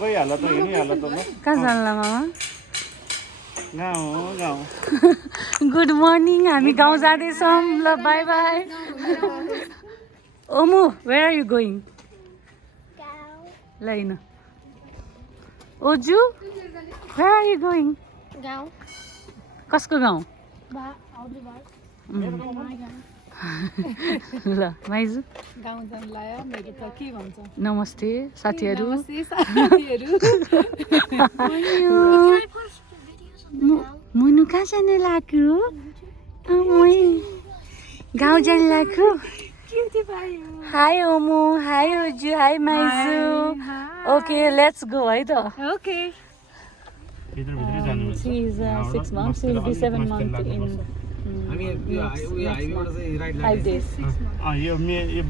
गइहाल त हिँडिहाल त ल कहाँ जान्ला मामा गाउँ गुड मर्निङ हामी गाउँ जाँदैछौँ ल bye bye Omu where are you going ल हिँड Oju where are you going गाउँ कसको गाउँ ल माइजु गाउँ जान लायो मेरो त के भन्छ नमस्ते साथीहरू मुनु कहाँ जानु लाग्यो गाउँ जानु लाग्यो hi Omu hi Oju hi Maiju okay let's go है त ओके भित्रभित्रै जानु She is 6 months, she will be 7 months in 5 days. यो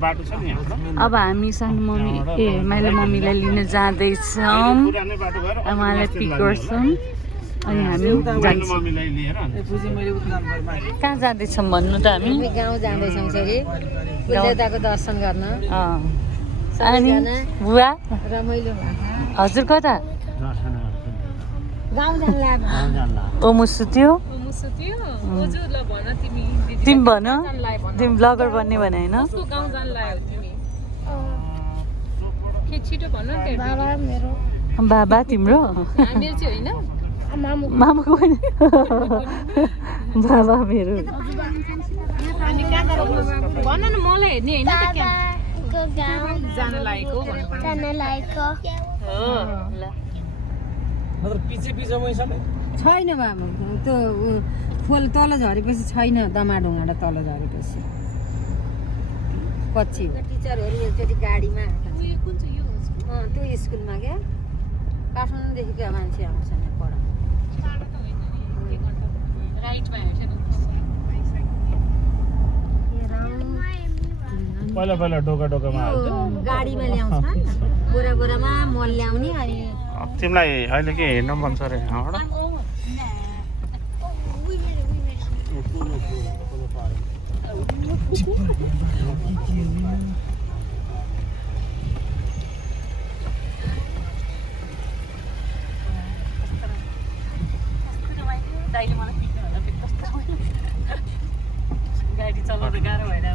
बाटो छ नि यहाँबाट अब हामी सानो मम्मी मैले मम्मीलाई लिन जाँदैछौँ पुरानै बाटो भएर उहाँलाई पिक गर्छौँ अनि हामी जान्छौँ मम्मीलाई लिएर कहाँ जाँदैछौँ भन्नु त हामी गाउँ जाँदैछौँ फेरि कुलदेवताको दर्शन गर्न अनि बुवा रमाइलो हजुर कता गाउँ जान लाग्यो ओमु सुत्यो सुत्यो ओजु ल भन तिमी तिमी भन तिमी ब्लगर बन्ने भने होइन कसको गाउँ जान लाग्यो तिमी के छिटो भन्नु नि बाबा मेरो बाबा तिम्रो मेरो चाहिँ होइन मामाको पनि बाबा मेरो अनि कहाँ भन न मलाई हेर्ने होइन त क्या को गाउँ जान लागेको भन्नु पर्यो जान लागेको हो ल छैन बाबा त्यो खोल तल झरेपछि छैन दमाडुङ्गाबाट तल झरेपछि पछि टिचरहरू एकचोटि गाडीमा त्यो स्कुलमा क्या काठमाडौँदेखिको मान्छे आउँछन् पढाउनु पहिला पहिला डोकामा हाल्थ्यो गाडीमा ल्याउँछ बोरा बोरामा मल ल्याउने अनि तिमीलाई अहिले के हेर्नु मन छ अरे यहाँबाट गाडी चलाउँदा गाह्रो भएन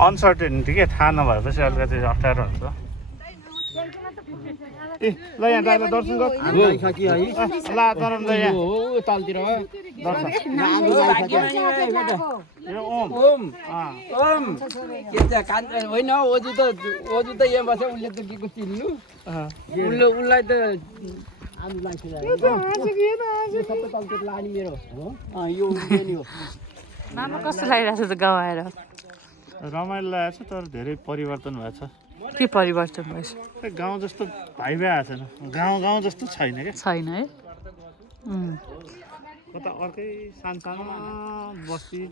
अनसर्टेनिटी के थाहा नभएपछि अलिकति अप्ठ्यारो हुन्छ ए ल यहाँ दाइलाई दर्शन गर ल तर यहाँ यो ओम होइन ओजु त यहाँ बस्छ उसले त के को चिन्नु उसलाई त सबै तलतिर लाने मेरो हो यो नि हो मामा कस्तो लागिरहेको छ त गाउँ आएर रमाइलो लागेको छ तर धेरै परिवर्तन भएको छ के परिवर्तन भएछ खै गाउँ जस्तो भाइबै आएको छैन गाउँ जस्तो छैन क्या छैन है कता अर्कै सानो बस्ती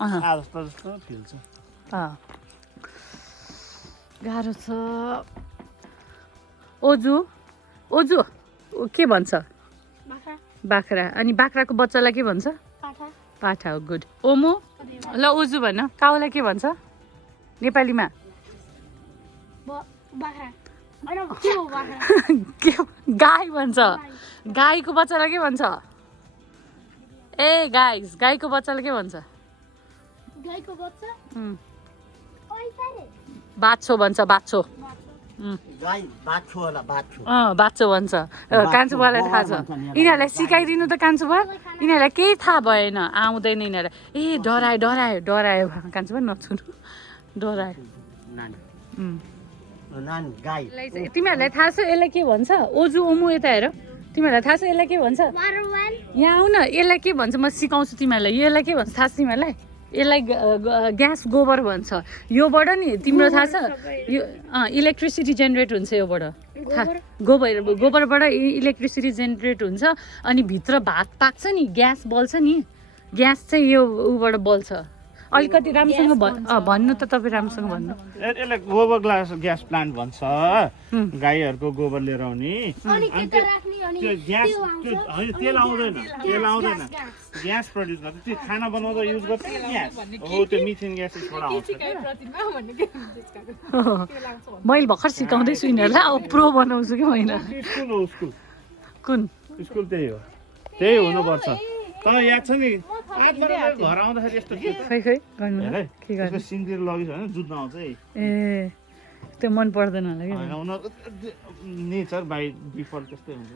अँ जस्तो फिल छ गाह्रो छ ओजु ओजु के भन्छ बाख्रा अनि बाख्राको बच्चालाई के भन्छ पाठा हो गुड ओमो ल ओजु भन काउलाई के भन्छ नेपालीमा के गाई भन्छ गाईको बच्चालाई के भन्छ ए गाईको बच्चालाई के भन्छ गाईको बच्चा बाछो भन्छ बाछो बाछो भन्छ कान्छुबालाई थाहा छ यिनीहरूलाई सिकाइदिनु त कान्छुबा यिनीहरूलाई केही थाहा भएन आउँदैन यिनीहरूलाई ए डरायो कान्छुबा नछुनु डरायो तिमीहरूलाई थाहा छ यसलाई के भन्छ ओजु ओमु यता हेर तिमीहरूलाई थाहा छ यसलाई के भन्छ यहाँ आऊ न यसलाई के भन्छ म सिकाउँछु तिमीहरूलाई यसलाई के भन्छ थाहा छ तिमीहरूलाई यसलाई ग्यास गोबर भन्छ योबाट नि तिम्रो थाहा छ यो इलेक्ट्रिसिटी जेनेरेट हुन्छ योबाट गोबरबाट इलेक्ट्रिसिटी जेनेरेट हुन्छ अनि भित्र भात पाक्छ नि ग्यास बल्छ नि ग्यास चाहिँ यो उबाट बल्छ अलिकति राम्रोसँग भन्नु त तपाईँ राम्रोसँग भन्नु यसलाई गोबर ग्यास प्लान्ट भन्छ गाईहरूको गोबर लिएर आउने त्यो ग्यास होइन तेल आउँदैन ग्यास प्रड्युस गर्छ त्यो खाना बनाउँदा युज गर्छ ग्यास हो त्यो मिथेन ग्यास यसबाट आउँछ मैले भर्खर सिकाउँदैछु यिनीहरूलाई अब प्रो बनाउँछु कि मैले स्कुल हो स्कुल कुन स्कुल त्यही हुनुपर्छ तर याद छ नि घर आउँदाखेरि यस्तो खै गर्नु के गर्नु सिङतिर लगिस भने जुत्न आउँछ है ए त्यो मन पर्दैन होला कि नेचर बाई डिफल्ट त्यस्तै हुन्छ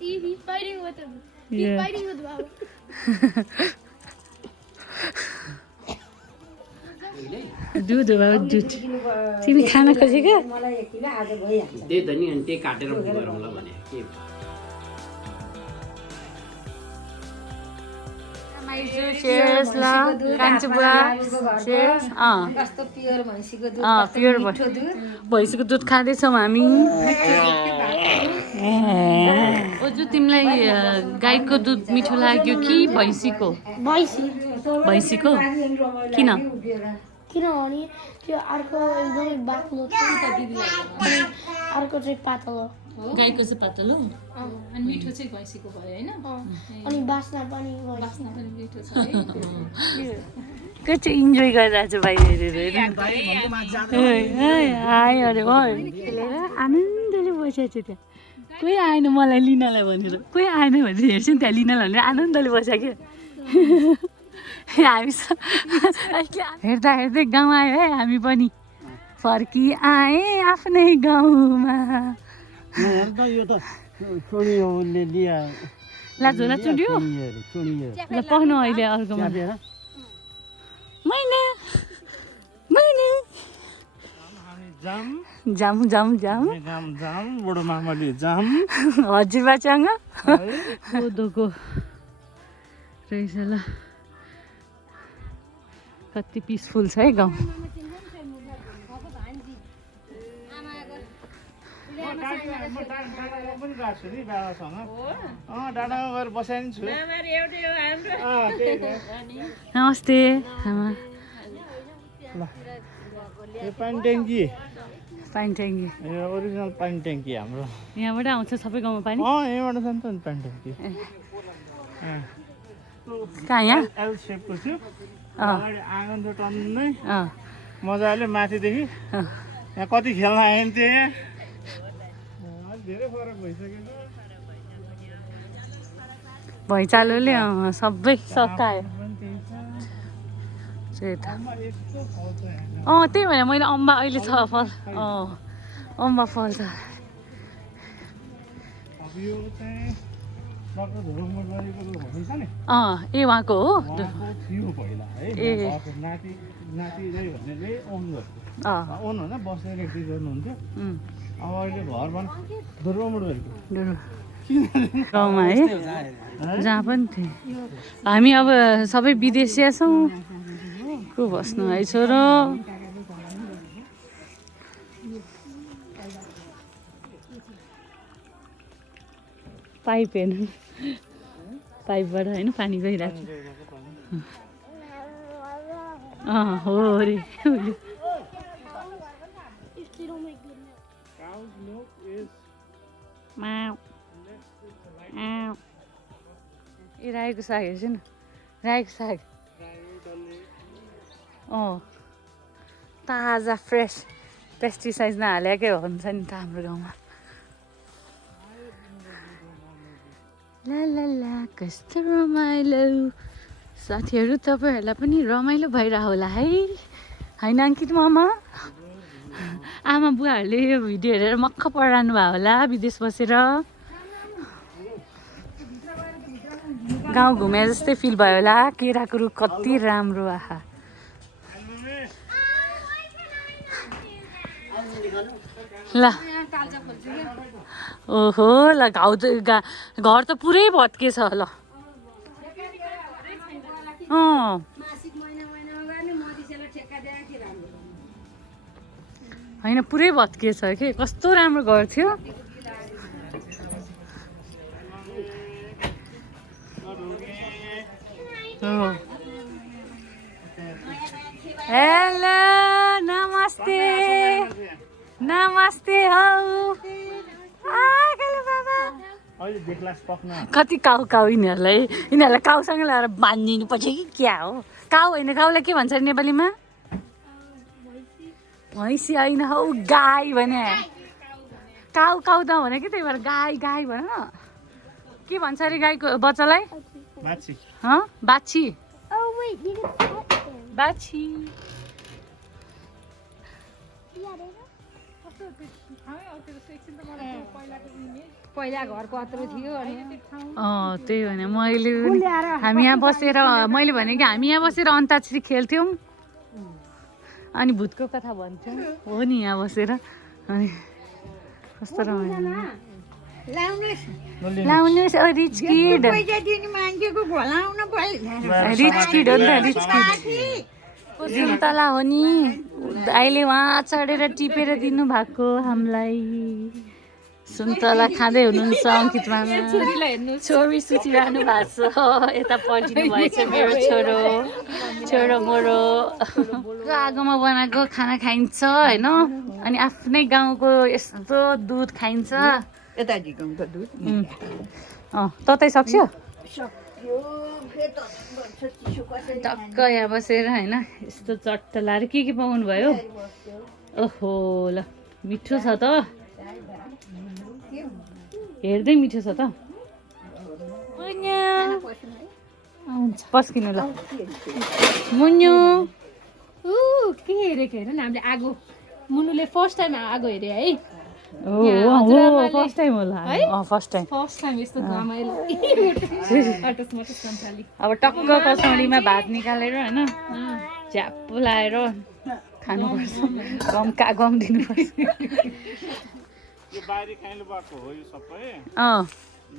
He's fighting with him. He's fighting with Baba. दुध हो दुध तिमी खान खोजेको मलाई 1 किलो आज भइहाल्छ त्यही त नि अनि त्यही काटेर गरौँला भने के cheers ल कान्छो बुवा cheers कस्तो प्योर भैँसीको दुध प्योर मिठो दुध भैँसीको दुध खाँदैछौँ हामी ओजु तिमीलाई गाईको दुध मिठो लाग्यो कि भैँसीको भैँसीको किन किनभने त्यो अर्को एकदमै बाक्लो छ नि त दिदीलाई अर्को चाहिँ पातलो गाईको चाहिँ पातलो अनि मिठो चाहिँ भैँसीको भयो हैन अनि बास्ना पनि मिठो छ के चाहिँ इन्जोय गरिरहेछ भाइ हाय अरे खेलेर आनन्दले बसेको छु त्यहाँ कोही आएन मलाई लिनलाई भनेर कोही आएन भनेर हेर्छु नि त्यहाँ लिनलाई भनेर आनन्दले बस्यो क्या हामी हेर्दा हेर्दै गाउँ आयो है हामी पनि फर्की आए आफ्नै गाउँमा यो त छोरीले लिया ला झोला चुड्यो ल पख्नु अहिले अर्कोमा मैने जाम बुढो मामाले जाम हजुरबासँग कोदोको रहेछ ल कति पिसफुल छ है गाउँ डाँडामा गएर बसाइ छु नमस्ते पानी ट्याङ्की यो ओरिजिनल पानी ट्याङ्की हाम्रो यहाँबाट आउँछ सबै गाउँमा पानी यहाँबाट जान्छ नि पानी ट्याङ्की कहाँ यहाँ एल सेपको छु आँगन त टन्नै मजाले माथिदेखि यहाँ कति खेल्न आयो नि त्यहाँ धेरै फरक भइसक्यो भैँचालोले सबै सकायो त्यही भएर मैले अम्बा अहिले छ फल अम्बा फल छ ए उहाँको हो गाउँमा है जहाँ पनि थिएँ हामी अब सबै विदेशिया छौँ को बस्नु है छोरो पाइप हेर्नु पाइपबाट होइन पानी गइरहेको हो अरे ए रायोको साग हेर्छु न रायोको साग ताजा फ्रेस पेस्टिसाइड नहालेकै हुन्छ नि त हाम्रो गाउँमा ला ला ला कस्तो रमाइलो साथीहरू तपाईँहरूलाई पनि रमाइलो भइरह होला है होइन अङ्कित मामा आमा बुवाहरूले यो भिडियो हेरेर मक्ख पढाउनु भयो होला विदेश बसेर गाउँ घुमे जस्तै फिल भयो होला केराको रुख कति राम्रो आहा ल ओहो ल घर त पुरै भत्केछ ल होइन पुरै भत्किएछ कि कस्तो राम्रो घर थियो हेलो नमस्ते नमस्ते हौ बाबा अहिले देख्लास पक्न कति काउ काउ यिनीहरूलाई काउसँग लगाएर बाँधिदिनु पर्छ कि क्या हो काउ होइन काउलाई के भन्छ नेपालीमा भैँसी होइन हौ गाई भने काउ काउ त भने कि त्यही भएर गाई गाई भन न के भन्छ अरे गाईको बच्चालाई माछी बाछी बाछी पहिला घरको अत्रो थियो अनि त्यही भने हामी यहाँ बसेर मैले भने कि हामी यहाँ बसेर अन्ताक्षरी खेल्थ्यौँ अनि भूतको कथा भन्छौँ हो नि यहाँ बसेर अनि कस्तो रमाइलो लाउनुहोस् रिच किड रिच किड हो नि त रिच किड सुन्तला हो नि अहिले उहाँ चढेर टिपेर दिनुभएको हामीलाई सुन्तला खाँदै हुनुहुन्छ अङ्कित मामा छोरी सुतिरहनु भएको छ यता पल्टिनु भएछ मेरो छोरो मोरो आगोमा बनाएको खाना खाइन्छ होइन अनि आफ्नै गाउँको यस्तो दुध खाइन्छ ततै सक्यो टक्क यहाँ बसेर होइन यस्तो चट्ट लाएर के पाउनु भयो ओहो ल मिठो छ त हेर्दै मिठो छ त हुन्छ पस्किनु ल मुन्यु के हेरेको हेर न हामीले आगो मुनुले फर्स्ट टाइम आगो हेरे है फर्स्ट टाइम होला फर्स्ट टाइम यस्तो घमाइलो अब टक्क कसौडीमा भात निकालेर होइन झ्याप्पो लाएर खानुपर्छ गम दिनुपर्छ यो बारी काइलो भएको हो यो सबै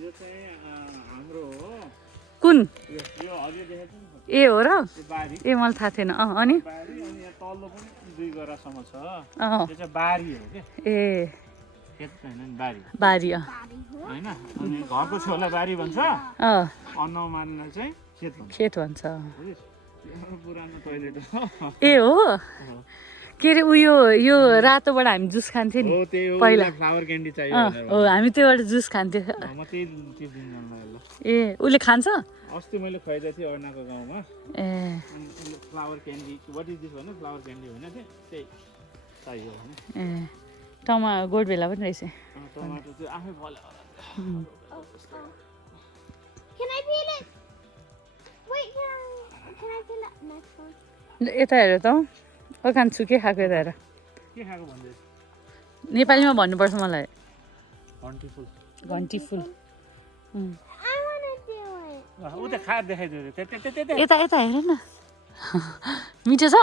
यो चाहिँ हाम्रो हो कुन यो हरियो देखेको ए हो र बारी ए मलाई थाहा थिएन अनि बारी अनि यहाँ तल्लो पनि 2 गरासम्म छ त्यो चाहिँ बारी हो के ए खेत हैन नि बारी हैन अनि घरको छेउलाई बारी भन्छ अन्नाउ मार्नलाई चाहिँ खेत भन्छ पुरानो टोयलेट ए हो के अरे उयो यो रातोबाट हामी जुस खान्थ्यौँ नि पहिला फ्लावर क्यान्डी चाहियो हो हामी त्योबाट जुस खान्थ्यौँ म त्यही दिन ल ए उसले खान्छ अस्ति मैले खुवाइदिएको थिएँ अर्नाको गाउँमा a flower candy what is this भन्नु फ्लावर क्यान्डी होइन त्यही चाहियो भने ए गोड भेला पनि रहेछ टमाटर चाहिँ आफै फल्यो यता हेर त खान्छु के खाएको यता हेर के खाएको भन्दै नेपालीमा भन्नुपर्छ मलाई घन्टी फुल उ त खा देखाइदियो यता हेर न मिठो छ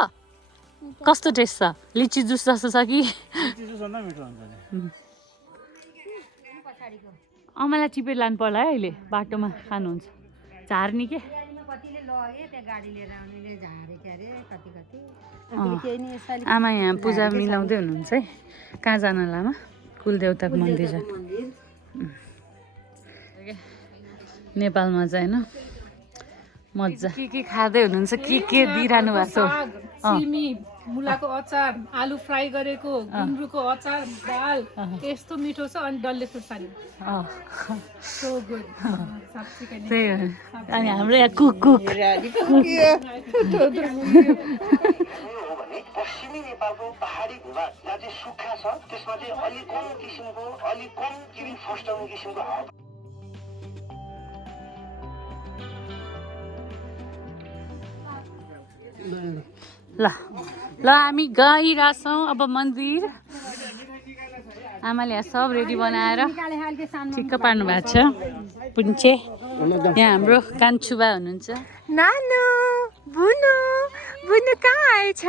कस्तो टेस्ट छ लिची जुस जस्तो छ कि अमलाई टिपेर लानु पर्ला है अहिले बाटोमा खानुहुन्छ झार्ने के आमा यहाँ पूजा मिलाउँदै हुनुहुन्छ है कहाँ जान लामा कुलदेवताको मन्दिर जानु नेपालमा चाहिँ होइन मजा के खाँदै हुनुहुन्छ के दिइरहनु भएको छ मुलाको अचार आलु फ्राई गरेको गुन्द्रुकको अचार दाल यस्तो मिठो छ अनि डल्ले खुर्सानी सो गुड त्यही हो अनि हाम्रो यहाँ कुक पश्चिमी नेपालको पहाडी भूभाग जहाँ चाहिँ सुक्खा छ त्यसमा चाहिँ अलि कम किसिमको फस्टाउने किसिमको हावा ल हामी गइरहेछौँ अब मन्दिर आमाले यहाँ सब रेडी बनाएर ठिक्क पार्नु भएको छ पुन्छे यहाँ हाम्रो कान्छुबा हुनुहुन्छ नानु बुनु कहाँ आएछ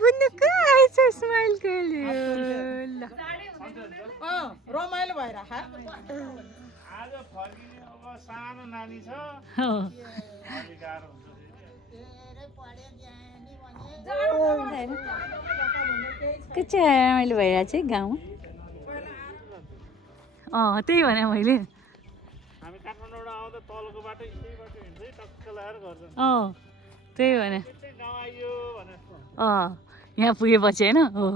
बुनु कहाँ आएछ स्माइल गर्यो ल रमाइलो भएर आज फर्किने अब सानो नानी छ कच्चा रमाइलो भइरहेको छ गाउँमा त्यही भने मैले हामी काठमाडौँबाट आउँदा तलको बाटो यही बाटो हिँड्दै टक्क लगाएर गर्छन् त्यही भने चाहिँ गाउँ आइयो भनेर यहाँ पुगेपछि होइन हो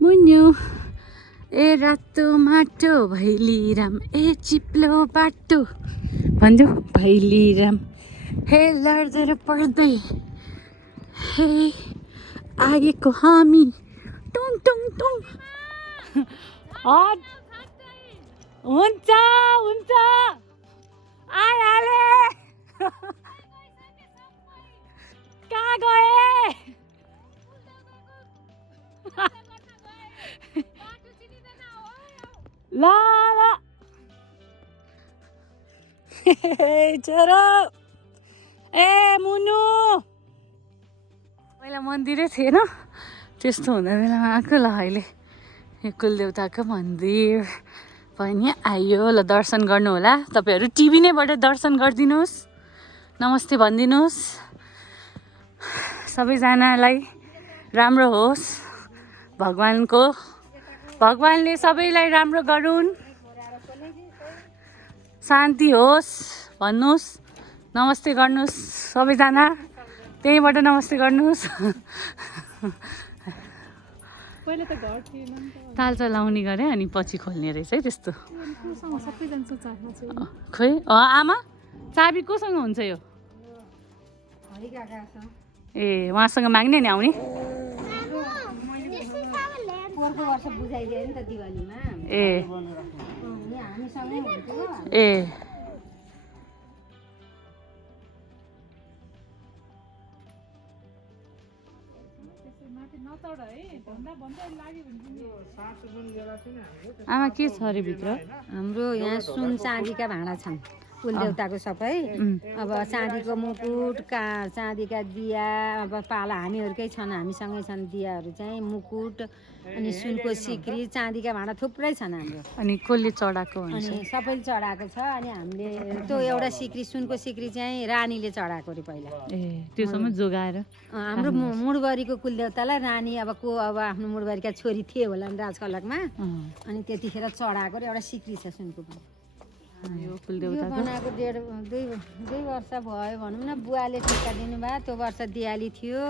मुन्यो ए रातो माटो भैलीराम ए चिप्लो बाटो भन्छु भैलीराम हे लड्दै पर्दै हे आगेको हामी टुङ टुङ टुङ हुन्छ हुन्छ आइहाले कहाँ गए ल ल छोरो ए मुनु पहिला मन्दिरै थिएन त्यस्तो हुँदा बेलामा आएको ल अहिले यो कुलदेवताको मन्दिर पनि आयो ल दर्शन गर्नु होला तपाईँहरू टिभी नैबाट दर्शन गरिदिनुहोस् नमस्ते भनिदिनुहोस् सबैजनालाई राम्रो होस् भगवानले सबैलाई राम्रो गरून् शान्ति होस् भन्नुहोस् नमस्ते गर्नुहोस् सबैजना त्यहीँबाट नमस्ते गर्नुहोस् पहिला त घर थिएन नि त तालचा लाउने गरे अनि पछि खोल्ने रहेछ है त्यस्तो कोसँग सबैजना चाहना छ खोइ आमा चाबी कोसँग हुन्छ यो ए उहाँसँग माग्ने नि आउने पोहोरको वर्ष बुझाइदियो नि त दिवालीमा ए हामीसँगै हुन्थ्यो ए आमा के छ अरे भित्र हाम्रो यहाँ सुन चाँदीका भाँडा छन् कुलदेवताको सबै अब चाँदीको मुकुट चाँदीका दिया अब पाला हामीहरूकै छन् हामीसँगै छन् दियाहरू चाहिँ मुकुट अनि सुनको सिक्री चाँदीका भाँडा थुप्रै छन् हाम्रो अनि कसले चढाएको भन्छ अनि सबैले चढाएको छ अनि हामीले त्यो एउटा सिक्री सुनको सिक्री चाहिँ रानीले चढाएको अरे पहिला ए त्योसम्म जोगाएर हाम्रो मुडबरीको कुलदेवतालाई रानी अब आफ्नो मुडबरीका छोरी थिए होला नि राजकलकमा अनि त्यतिखेर चढाएको एउटा सिक्री छ सुनको पनि यो यो कुलदेवताको बनाएको दुई वर्ष भयो भनौँ न बुवाले टिका दिनुभयो त्यो वर्ष दिवाली थियो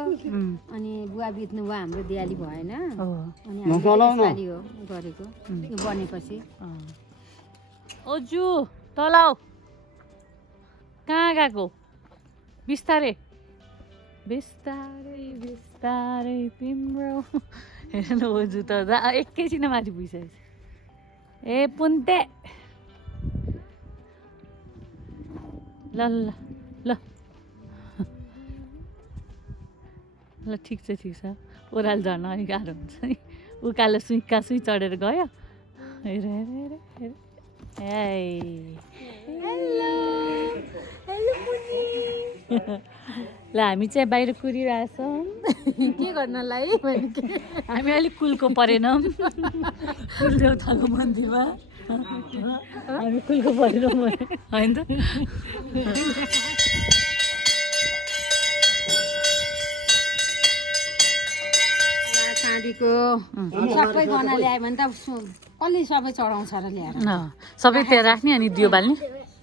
अनि बुवा बित्नु भयो हाम्रो दिवाली भएन अनि हामी हो गरेको यो बनेपछि ओजु तलाउ कहाँ गएको बिस्तारै बिस्तारै बिस्तारै तिम्रो हेर्नु ओजु त एकैछिन माथि पुगिसकेको छ ए पुन्ते ल ल ल ल ठिक छ ओह्रालो झर्न अलिक गाह्रो हुन्छ नि उकालो सुइँका सुई चढेर गयो हेर हेर हेर हेर ल हामी चाहिँ बाहिर कुरिरहेछौँ के गर्नलाई हामी अलिक कुलको परेनौँ कुलदेवताको मन्दिरमा हामी कुलको परेनौँ होइन त चाँदीको सबै गहना ल्यायो भने त कसले सबै चढाउँछ र ल्याएर सबै त्यहाँ राख्ने अनि दियो बाल्ने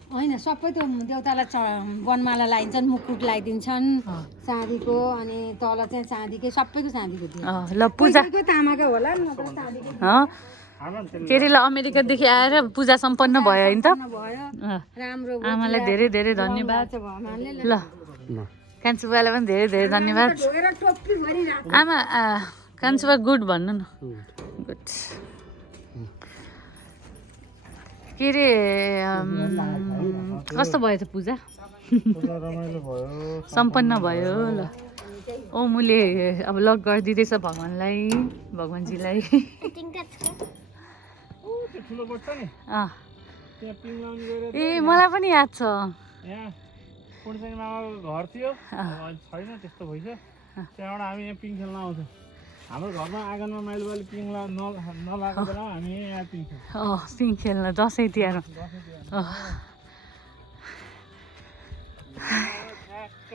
होइन सबै त्यो देउतालाई वनमाला लगाइदिन्छन् मुकुट लगाइदिन्छन् चाँदीको अनि तल चाहिँ चाँदीकै सबैको चाँदीको दियो ल पूजा तामाकै होला नि चाँदीको के अरे ल अमेरिकादेखि आएर पूजा सम्पन्न भयो होइन त राम्रो आमालाई धेरै धेरै धन्यवाद ल कान्छु बुवालाई पनि धेरै धेरै धन्यवाद आमा कान्छु बुवा गुड भन्नु न गुड के अरे कस्तो भयो त पूजा रमाइलो भयो सम्पन्न भयो ल ओमुले अब लक गरिदिँदैछ भगवान्लाई भगवान्जीलाई ठुलो पर्छ नि अँ त्यहाँ पिङ लाउनु गएर ए मलाई पनि याद छ यहाँ पुण्यसानी मामाको घर थियो अहिले छैन त्यस्तो भइसक्यो त्यहाँबाट हामी यहाँ पिङ खेल्न आउँथ्यौँ हाम्रो घरमा आँगनमा माइलबाले पिङ नलाएको बेलामा हामी यहाँ पिङ खेल्छौँ पिङ खेल्न दसैँ तिहारमा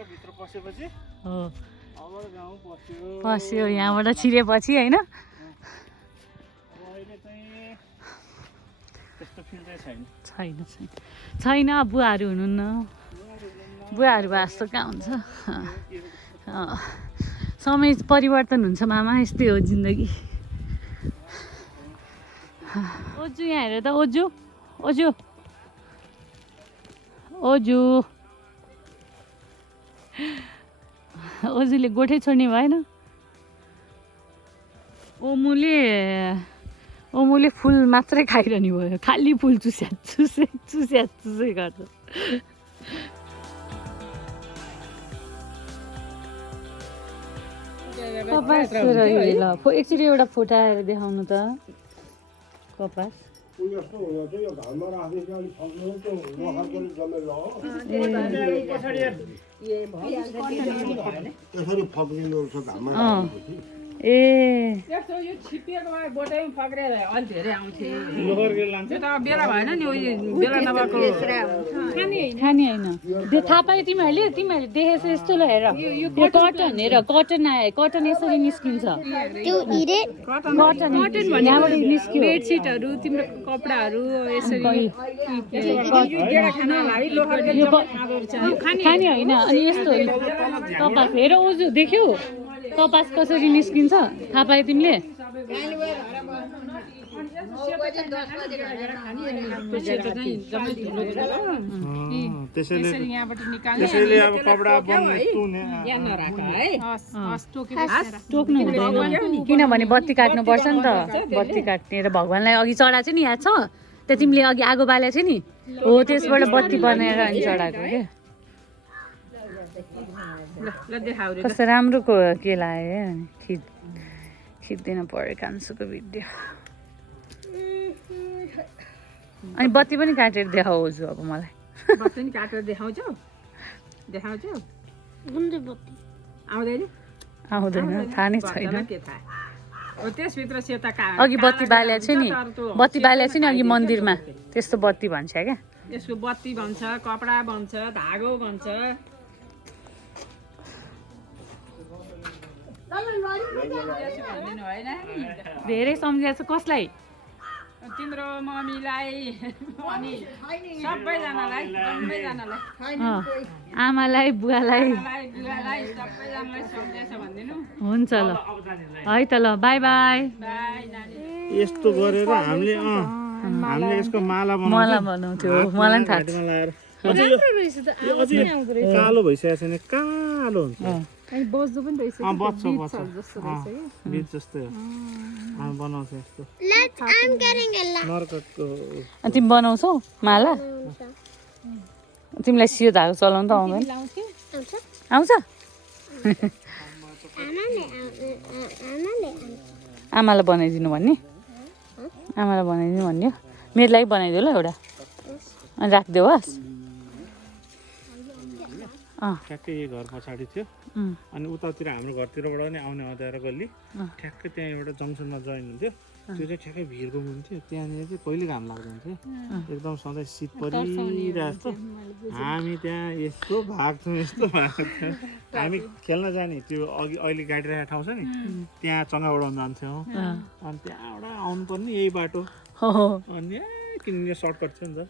भित्र पसेपछि हाम्रो गाउँ पस्यो पस्यो यहाँबाट छिरेपछि होइन अब अहिले चाहिँ त्यस्तो फिल चाहिँ छैन छैन छैन बुवाहरू हुनुहुन्न बुवाहरू भए जस्तो कहाँ हुन्छ समय परिवर्तन हुन्छ मामा यस्तै हो जिन्दगी ओजु यहाँ हेर त ओजु ओजु ओजु ओजुले गोठै छोड्ने भएन ओमुले फुल मात्रै खाइरहने भयो खालि फुल चुस्या गर्छ कपास ल एकचोटि एउटा फुटाएर देखाउनु त कपास ए त्यस्तो यो छिपिएको भए बोटैमा फक्रेर अलि धेरै आउँथे लोहरले लान्छ त्यो त बेला भएन नि उयो बेला नभएको खाने होइन त्यो थाहा पायो तिमीहरूले देखेछ यस्तो ल हेर यो कटन हेर कटन आयो कटन यसरी निस्किन्छ कटन यहाँबाट निस्क्यो बेडसिटहरू तिम्रो कपडाहरू यसरी खाने होइन अनि यस्तो कपास हेर ओजु देख्यौ कपास कसरी निस्किन्छ थाहा पायो तिमीले त्यसैले अब कपडा बन्ने टोक्नु हुँदैन किनभने बत्ती काट्नु पर्छ नि त बत्ती काट्ने र भगवान्लाई अघि चढाएको छ नि याद छ त्यो तिमीले अघि आगो बालेको थियो नि हो त्यसबाट बत्ती बनाएर अनि चढाएको क्या कस्तो राम्रोको के लाग्यो खिच्दैन पऱ्यो कान्छुको भिडियो अनि बत्ती पनि काटेर देखाउँछु अब मलाई बत्ती पनि काटेर देखाउँछौ आउँदैन थाहा नै छैन के थाहा त्यसभित्र सेता अघि बत्ती बालेको थियो नि अघि मन्दिरमा त्यस्तो बत्ती भन्छ क्या यसको बत्ती भन्छ कपडा भन्छ धागो भन्छ धेरै सम्झिएको छ कसलाई तिम्रो मम्मीलाई अनि सबैजनालाई आमालाई बुवालाई सबैजनालाई सम्झेछ भनिदिनु हुन्छ ल है त ल बाई बाई यस्तो गरेर हामीले यसको माला बनाउँथ्यो मलाई पनि थाहा छ कालो भइसकेको छैन कालो हुन्छ बस्दो पनि रहेछ बच्छ बिच जस्तै हो बनाउँछ यस्तो नर्कटको तिमी बनाउँछौ माला तिमीलाई सियो धागो चलाउनु त आउँदैन आउँछ आमालाई बनाइदिनु भन्ने मेरो लागि बनाइदियो ल एउटा अनि राखिदेऊ हस् ठ्याक्कै यही घर पछाडि थियो अनि उतातिर हाम्रो घरतिरबाट पनि आउने अँध्यारो गल्ली ठ्याक्कै त्यहाँ एउटा जङ्सनमा जोइन हुन्थ्यो त्यो चाहिँ ठ्याक्कै भिरको हुन्थ्यो त्यहाँनिर चाहिँ कहिले घाम लाग्दैन थियो एकदम सधैँ शीत परिरहेको हामी त्यहाँ यस्तो भाग्थ्यौँ हामी खेल्न जाने त्यो अघि अहिले गाडी राखेको ठाउँ छ नि त्यहाँ चङ्गा उडाउन जान्थ्यौँ अनि त्यहाँबाट आउनुपर्ने यही बाटो अनि किनभने सर्टकट थियो नि त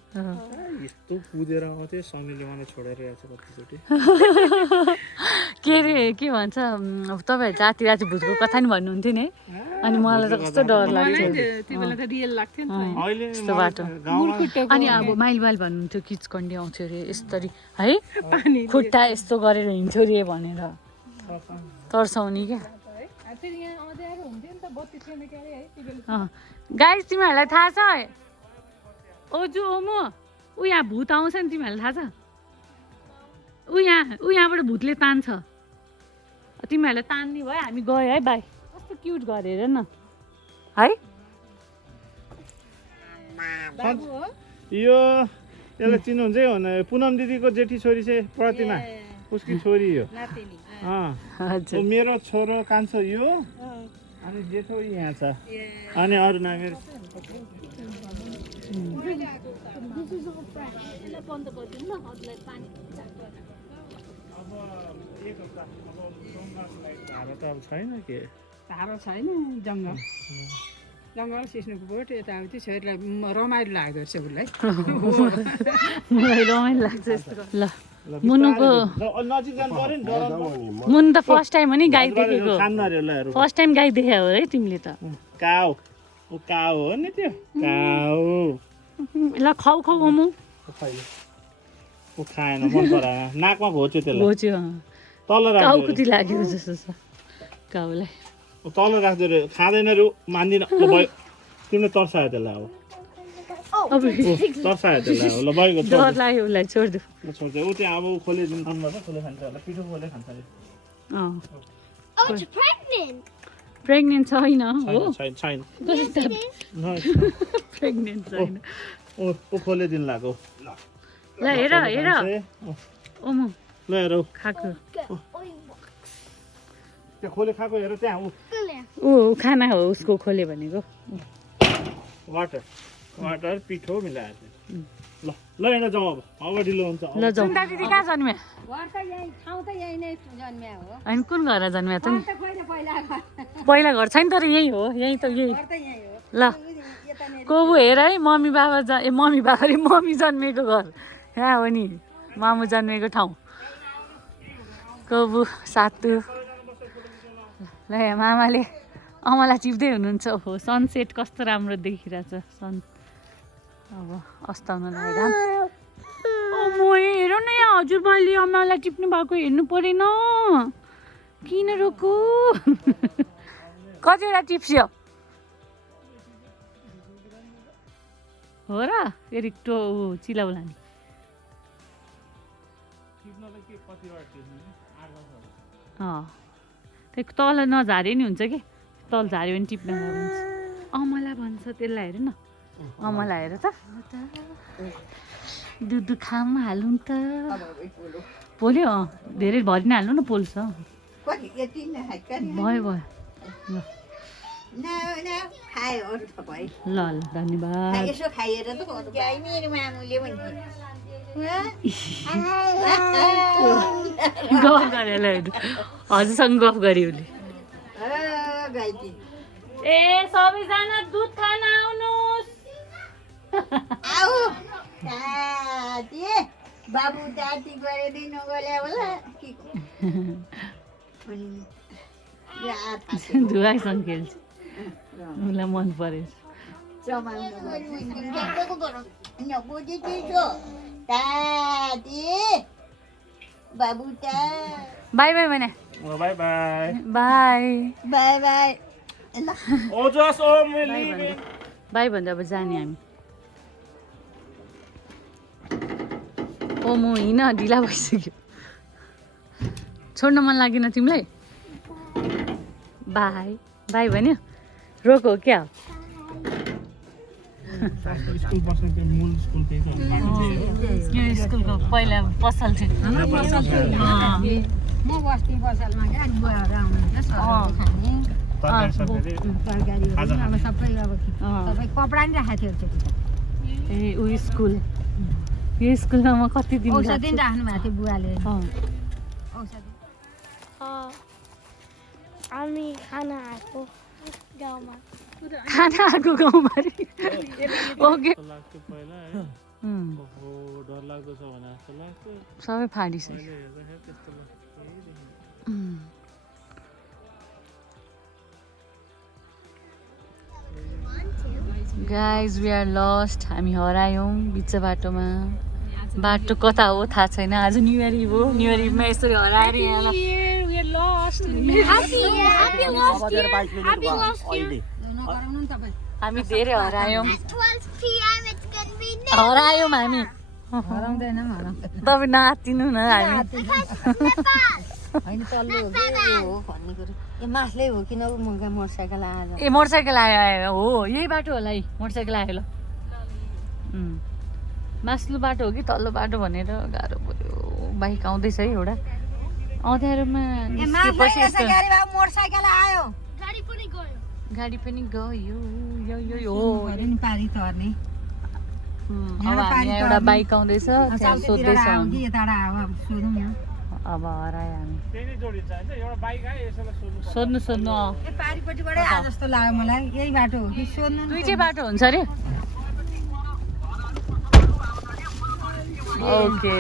यस्तो कुदेर आउँथ्यो समीले मलाई छोडेर आएको छ कतिचोटि के अरे के भन्छ तपाईँहरू जाति राति भूतको कथा नि भन्नुहुन्थ्यो नि अनि मलाई त कस्तो डर लाग्थ्यो यस्तो बाटो अनि अब माइल भन्नुहुन्थ्यो किचकन्डी आउँथ्यो अरे यस्तरी है खुट्टा यस्तो गरेर हिँड्थ्यो अरे भनेर तर्साउने क्या गाइस तिमीहरूलाई थाहा छ ओजु ओमो ऊ यहाँ भूत आउँछ नि तिमीहरूलाई थाहा छ ऊ यहाँबाट भूतले तान्छ तिमीहरूलाई तान्ने भयो हामी गयो है बाई कस्तो क्युट गरेर न है यो यसलाई चिन्नुहुन्छ है भने पुनम दिदीको जेठी छोरी चाहिँ प्रतिमा उसकी छोरी हो मेरो छोरो कान्छो यो अनि जेठो यहाँ छ अनि अरू नागेर एक हप्ता अब डोङ्गाको लागि धारा त अब छैन के धारो छैन जङ्गल जङ्गल सिस्नुको बोट यताउति छोरीलाई रमाइलो लाग्दो रहेछ उसलाई मलाई रमाइलो लाग्छ यस्तो ल मुनुको नजिक जानु पर्यो नि डराउनु मुनु त फर्स्ट टाइम हो नि गाई देखेको खान्न अरे ल फर्स्ट टाइम गाई देख्यौ है तिमीले त काउ ऊ काउ हो नि त्यो काउ ल खाउ खाउ मोमो ऊ खाएन मन पराएन नाकमा घोच्यो त्यसलाई घोच्यो तल राख्यो काउकुती लागेको जस्तो छ काउलाई ऊ तल राख्दो रे खाँदैन रे ऊ मान्दिन ल भयो तिमीले तर्सायो त्यसलाई अब अब तर्सायो त्यसलाई ल भएको डर लाग्यो उसलाई छोडिदियो छोड्छ ऊ त्यहाँ अब ऊ खोलिदिनु खोले खान्छ होला पिठो खोले खान्छ अरे प्रेग्नेन्ट छैन हो छैन छैन प्रेग्नेन्ट छैन ऊ खोलिदिनु लाग्यो ल हेर हेर ओमो ल हेर खाएको त्यो खोले खाएको हेर त्यहाँ ऊ ऊ खाना हो उसको खोले भनेको वाटर वाटर पिठो मिलाएर ल ल हेर जाउँ अब ढिलो हुन्छ ल जाउँ दिदी कहाँ जन्म्या घर त यही ठाउँ त यही नै जन्मिया हो होइन कुन घर जन्म्या त नि त पहिला पहिला पहिला घर छैन तर यही हो यही त यही घर त यही हो ल कोबु हेर है मम्मी बाबा मम्मी बाबा रे मम्मी जन्मेको घर यहाँ हो नि मामु जन्मेको ठाउँ कोबु सातु ल यहाँ मामाले अमला चिप्दै हुनुहुन्छ हो सनसेट कस्तो राम्रो देखिरहेछ सन अब अस्ताउन लागेको म हेर न यहाँ हजुरबाले अमला टिप्नु भएको हेर्नु परेन किन रोको कतिवटा टिप्स्यो हो र फेरि चिलाउला नि त्यो तल नझारे नि हुन्छ कि तल झाऱ्यो भने टिप्न हुन्छ अमला भन्छ त्यसलाई हेर न अमला हेर त दुधु खाम हालौँ त पोल्यो धेरै भरि नै हाल्नु न पोल्छ भयो भयो ल ल धन्यवाद गफ गरेर हजुरसँग गफ गऱ्यो उसले ए सबैजना दुध खान आउनुहोस् बाबु दाती गरिदिनु गयो होला धुवासँग खेल्छ उसलाई मन परेछ बाबु बाई बाई भने bye bye bye bye bye Ojas ओ मिली बाई भन्दा अब जाने हामी ओ म हिँड ढिला भइसक्यो छोड्न मन लागेन तिमीलाई बाई बाई भन्यो रोको क्या स्कुल बस्ने त्यो मूल स्कुल त्यही त हो यो स्कुलको पहिला पसल थियो म बस्ती पसलमा क्या बुवाहरू आउनुहुन्छ सरहरू खाने तरकारीहरू अब सबै अब सबै कपडा नि राखेको थियो एकचोटि त ए ऊ स्कुल यो स्कुलमा म कति दिन औषधि नि राख्नु भएको थियो बुवाले औषधि हामी खाना आएको गाउँमा खाना आएको गाउँमा ओके लाग्थ्यो पहिला है ओहो डर लाग्दो छ भने जस्तो लाग्थ्यो सबै फाडिसक्यो अहिले हेर्दाखेरि त्यस्तो लाग्छ गाइज वी आर लस्ट हामी हरायौँ बिच बाटोमा बाटो कता हो थाहा छैन आज न्यु इयर इभ हो न्यु इयर इभमा यसरी हराएर यहाँलाई नगराउनु नि तपाईँ हामी धेरै हरायौँ हरायौँ हामी हराउँदैनौँ तपाईँ नआत्तिनु न हामी होइन तल्लो हो कि हो भन्ने कुरो ए मासले हो कि मोटरसाइकल आएर ए मोटरसाइकल आयो हो यही बाटो होला है मोटरसाइकल आयो ल मास्लो बाटो हो कि तल्लो बाटो भनेर गाह्रो पऱ्यो बाइक आउँदैछ है एउटा अँध्यारोमा निस्केपछि यस्तो मोटरसाइकल आयो गाडी पनि गयो यो यो यो नि पारी तर्ने अब हामी एउटा बाइक आउँदैछ त्यहाँ सोध्दैछ यताबाट अब सोधौँ न अब हरायो हामी त्यही नै जोडिन्छ होइन एउटा बाइक आयो यसैलाई सोध्नु सोध्नु सोध्नु पारिपट्टिबाटै आए जस्तो लाग्यो मलाई यही बाटो हो कि सोध्नु दुईटै बाटो हुन्छ अरे ओके